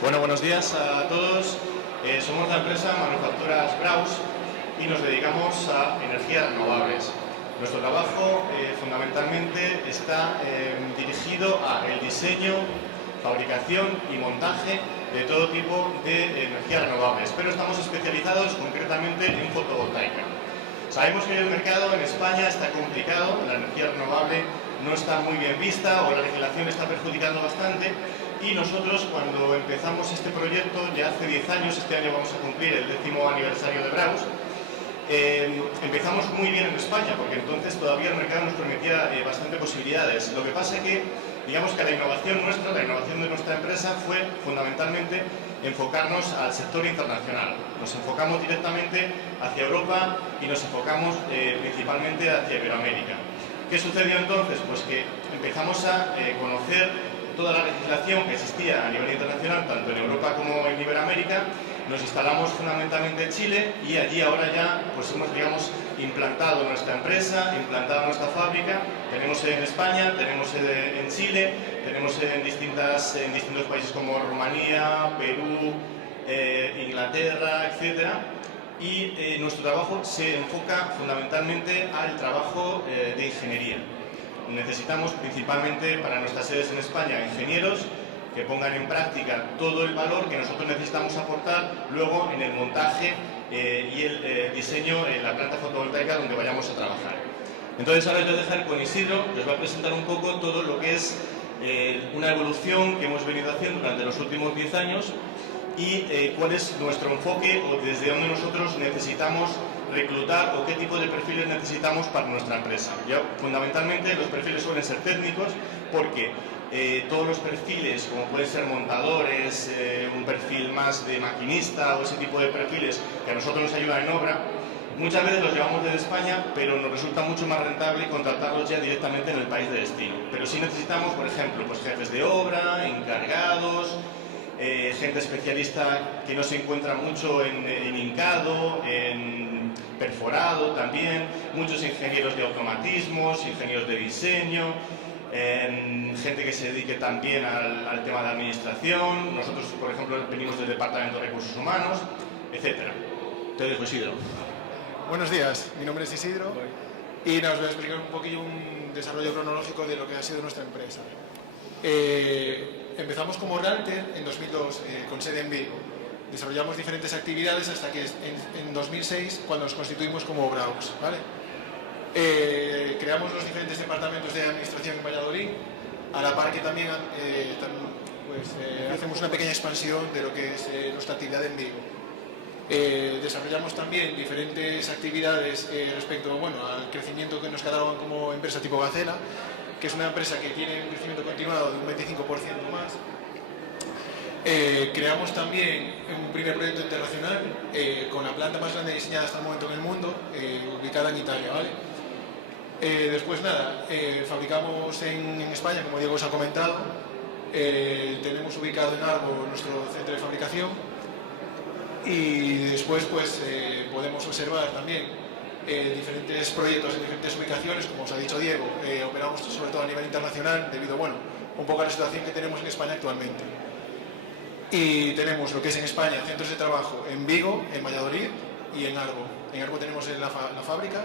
Bueno, buenos días a todos. Somos la empresa Manufacturas Braus y nos dedicamos a energías renovables. Nuestro trabajo fundamentalmente está dirigido a el diseño, fabricación y montaje de todo tipo de energías renovables, pero estamos especializados concretamente en fotovoltaica. Sabemos que el mercado en España está complicado, la energía renovable no está muy bien vista o la legislación está perjudicando bastante, y nosotros cuando empezamos este proyecto, ya hace 10 años, este año vamos a cumplir el 10º aniversario de Braus, empezamos muy bien en España, porque entonces todavía el mercado nos permitía bastante posibilidades. Lo que pasa es que, digamos que la innovación nuestra, la innovación de nuestra empresa fue fundamentalmente enfocarnos al sector internacional. Nos enfocamos directamente hacia Europa y nos enfocamos principalmente hacia Iberoamérica. ¿Qué sucedió entonces? Pues que empezamos a conocer toda la legislación que existía a nivel internacional, tanto en Europa como en Iberoamérica. Nos instalamos fundamentalmente en Chile y allí ahora ya pues hemos, digamos, implantado nuestra empresa, implantado nuestra fábrica. Tenemos sede en España, tenemos sede en Chile, tenemos sede en distintos países como Rumanía, Perú, Inglaterra, etcétera. Y nuestro trabajo se enfoca fundamentalmente al trabajo de ingeniería. Necesitamos principalmente para nuestras sedes en España ingenieros que pongan en práctica todo el valor que nosotros necesitamos aportar luego en el montaje y el diseño en la planta fotovoltaica donde vayamos a trabajar. Entonces ahora os voy a dejar con Isidro, que os va a presentar un poco todo lo que es una evolución que hemos venido haciendo durante los últimos 10 años y cuál es nuestro enfoque o desde dónde nosotros necesitamos reclutar o qué tipo de perfiles necesitamos para nuestra empresa. Ya, fundamentalmente los perfiles suelen ser técnicos porque todos los perfiles, como pueden ser montadores, un perfil más de maquinista o ese tipo de perfiles que a nosotros nos ayudan en obra, muchas veces los llevamos desde España, pero nos resulta mucho más rentable contratarlos ya directamente en el país de destino. Pero sí necesitamos, por ejemplo, pues jefes de obra, encargados, gente especialista que no se encuentra mucho en hincado, en perforado también, muchos ingenieros de automatismos, ingenieros de diseño, gente que se dedique también al tema de administración. Nosotros, por ejemplo, venimos del Departamento de Recursos Humanos, etc. Te dejo, Isidro. Buenos días, mi nombre es Isidro y os voy a explicar un poquillo un desarrollo cronológico de lo que ha sido nuestra empresa. Empezamos como Ralter en 2002 con sede en Vigo. Desarrollamos diferentes actividades hasta que en 2006 cuando nos constituimos como Braus, ¿vale? Creamos los diferentes departamentos de administración en Valladolid, a la par que también hacemos una pequeña expansión de lo que es nuestra actividad en Vigo. Desarrollamos también diferentes actividades respecto al crecimiento que nos catalogan como empresa tipo Gacela, que es una empresa que tiene un crecimiento continuado de un 25% más. Creamos también un primer proyecto internacional con la planta más grande diseñada hasta el momento en el mundo, ubicada en Italia, ¿vale? Después nada, fabricamos en España, como Diego os ha comentado, tenemos ubicado en Arbo nuestro centro de fabricación y después pues podemos observar también diferentes proyectos en diferentes ubicaciones, como os ha dicho Diego, operamos sobre todo a nivel internacional debido, un poco a la situación que tenemos en España actualmente. Y tenemos lo que es en España centros de trabajo en Vigo, en Valladolid y en Arbo. En Arbo tenemos la fábrica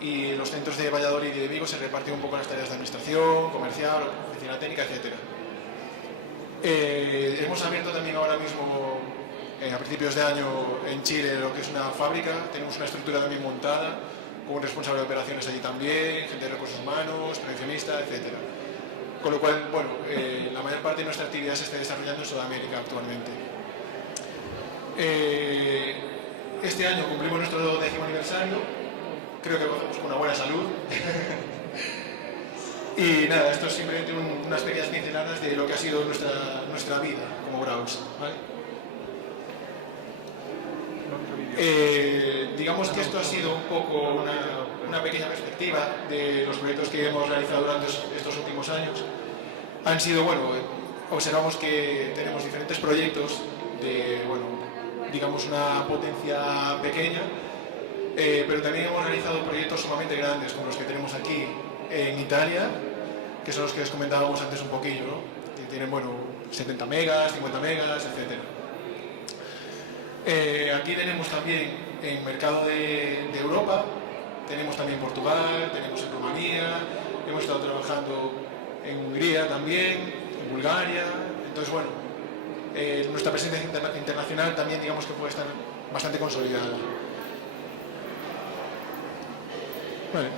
y los centros de Valladolid y de Vigo se reparten un poco las tareas de administración, comercial, oficina técnica, etc. Hemos abierto también ahora mismo, a principios de año, en Chile lo que es una fábrica. Tenemos una estructura también montada, con un responsable de operaciones allí también, gente de recursos humanos, prevencionista, etc. Con lo cual, la mayor parte de nuestra actividad se está desarrollando en Sudamérica actualmente. Este año cumplimos nuestro 10º aniversario, creo que gozamos con una buena salud. Y nada, esto es simplemente unas pequeñas pinceladas de lo que ha sido nuestra vida como Braus, ¿vale? Digamos que esto ha sido un poco una pequeña perspectiva de los proyectos que hemos realizado durante estos últimos años. Han sido, observamos que tenemos diferentes proyectos de, digamos una potencia pequeña, pero también hemos realizado proyectos sumamente grandes como los que tenemos aquí en Italia, que son los que os comentábamos antes un poquillo, ¿no? Tienen, bueno, 70 megas, 50 megas, etc. Aquí tenemos también en mercado de Europa, tenemos también Portugal, tenemos en Rumanía, hemos estado trabajando en Hungría también, en Bulgaria. Entonces, bueno, nuestra presencia internacional también, digamos que puede estar bastante consolidada. Vale.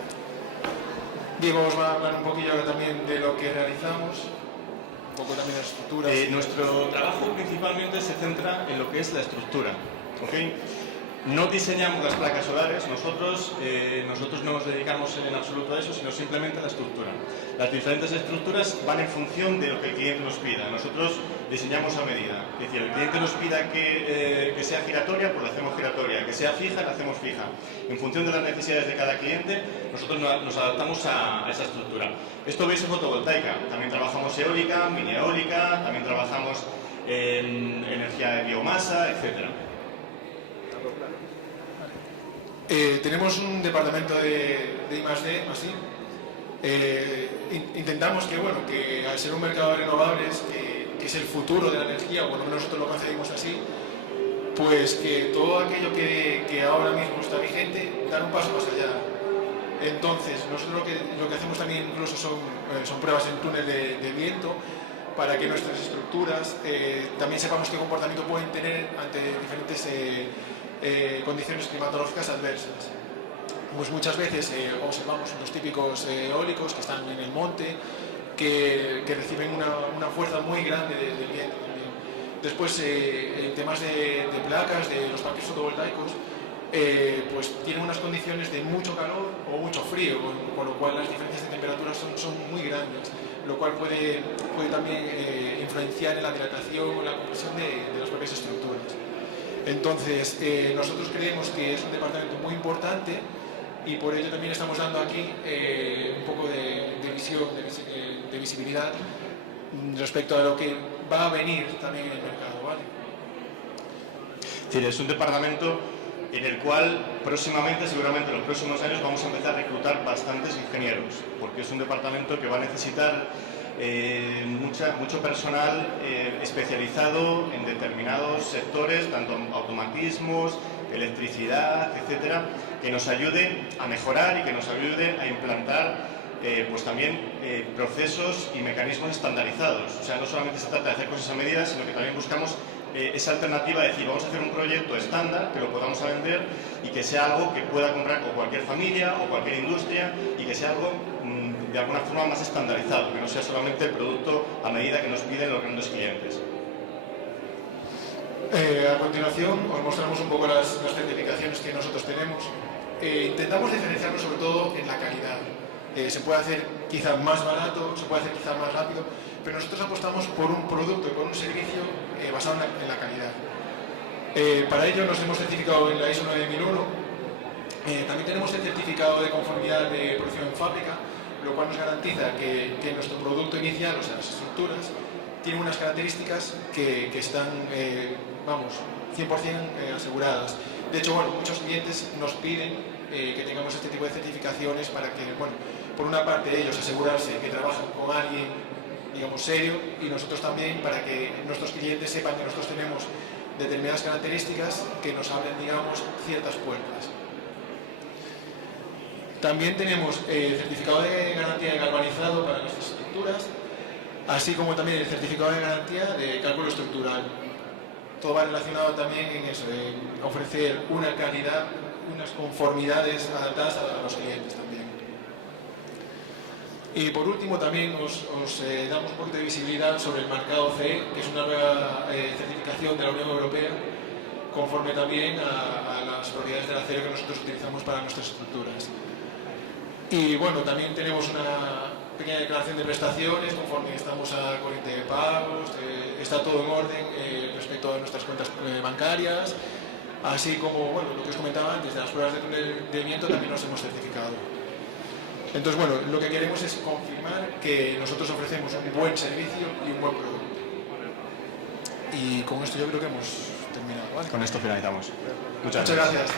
Diego os va a hablar un poquillo ahora también de lo que realizamos, un poco también de las estructuras. Nuestro trabajo principalmente se centra en lo que es la estructura, ¿okay? No diseñamos las placas solares, nosotros no nos dedicamos en absoluto a eso, sino simplemente a la estructura. Las diferentes estructuras van en función de lo que el cliente nos pida. Nosotros diseñamos a medida. Es decir, el cliente nos pida que sea giratoria, pues la hacemos giratoria. Que sea fija, la hacemos fija. En función de las necesidades de cada cliente, nosotros nos adaptamos a esa estructura. Esto veis en fotovoltaica. También trabajamos eólica, mini eólica, también trabajamos en energía de biomasa, etc. Tenemos un departamento de I+D, así. Intentamos que, bueno, que al ser un mercado de renovables, que es el futuro de la energía, o por lo menos nosotros lo concebimos así, pues que todo aquello que ahora mismo está vigente, dar un paso más allá. Entonces, nosotros lo que hacemos también incluso son pruebas en túnel de viento, para que nuestras estructuras también sepamos qué comportamiento pueden tener ante diferentes condiciones climatológicas adversas. Pues muchas veces observamos los típicos eólicos que están en el monte, que reciben una fuerza muy grande del viento también. Después, en temas de placas, de los parques fotovoltaicos, pues tienen unas condiciones de mucho calor o mucho frío, con lo cual las diferencias de temperaturas son muy grandes, lo cual puede también influenciar en la dilatación o la compresión de las propias estructuras. Entonces, nosotros creemos que es un departamento muy importante y por ello también estamos dando aquí un poco de visión, de visibilidad respecto a lo que va a venir también en el mercado, ¿vale? Sí, es un departamento en el cual próximamente, seguramente en los próximos años, vamos a empezar a reclutar bastantes ingenieros, porque es un departamento que va a necesitar mucho personal especializado en determinados sectores, tanto automatismos, electricidad, etcétera, que nos ayude a mejorar y que nos ayude a implantar pues también procesos y mecanismos estandarizados. O sea, no solamente se trata de hacer cosas a medida, sino que también buscamos esa alternativa de decir, vamos a hacer un proyecto estándar que lo podamos vender y que sea algo que pueda comprar o cualquier familia o cualquier industria y que sea algo de alguna forma más estandarizado, que no sea solamente el producto a medida que nos piden los grandes clientes. A continuación os mostramos un poco las certificaciones que nosotros tenemos. Intentamos diferenciarnos sobre todo en la calidad. Se puede hacer quizá más barato, se puede hacer quizá más rápido, pero nosotros apostamos por un producto y por un servicio basado en la calidad. Para ello nos hemos certificado en la ISO 9001. También tenemos el certificado de conformidad de producción en fábrica, lo cual nos garantiza que nuestro producto inicial, o sea, las estructuras, tienen unas características que están, 100% aseguradas. De hecho, bueno, muchos clientes nos piden que tengamos este tipo de certificaciones para que, bueno, por una parte ellos asegurarse que trabajan con alguien, digamos, serio, y nosotros también para que nuestros clientes sepan que nosotros tenemos determinadas características que nos abren, digamos, ciertas puertas. También tenemos certificado de garantía de galvanizado para nuestras estructuras, así como también el certificado de garantía de cálculo estructural. Todo va relacionado también en eso, en ofrecer una calidad, unas conformidades adaptadas a los clientes también. Y por último también os damos un poquito de visibilidad sobre el marcado CE, que es una nueva certificación de la Unión Europea, conforme también a las propiedades del acero que nosotros utilizamos para nuestras estructuras. Y bueno, también tenemos una pequeña declaración de prestaciones conforme estamos a corriente de pagos, está todo en orden respecto a nuestras cuentas bancarias, así como, bueno, lo que os comentaba antes de las pruebas de túnel de viento también nos hemos certificado. Entonces, bueno, lo que queremos es confirmar que nosotros ofrecemos un buen servicio y un buen producto. Y con esto yo creo que hemos terminado, ¿vale? Con esto finalizamos. Muchas gracias.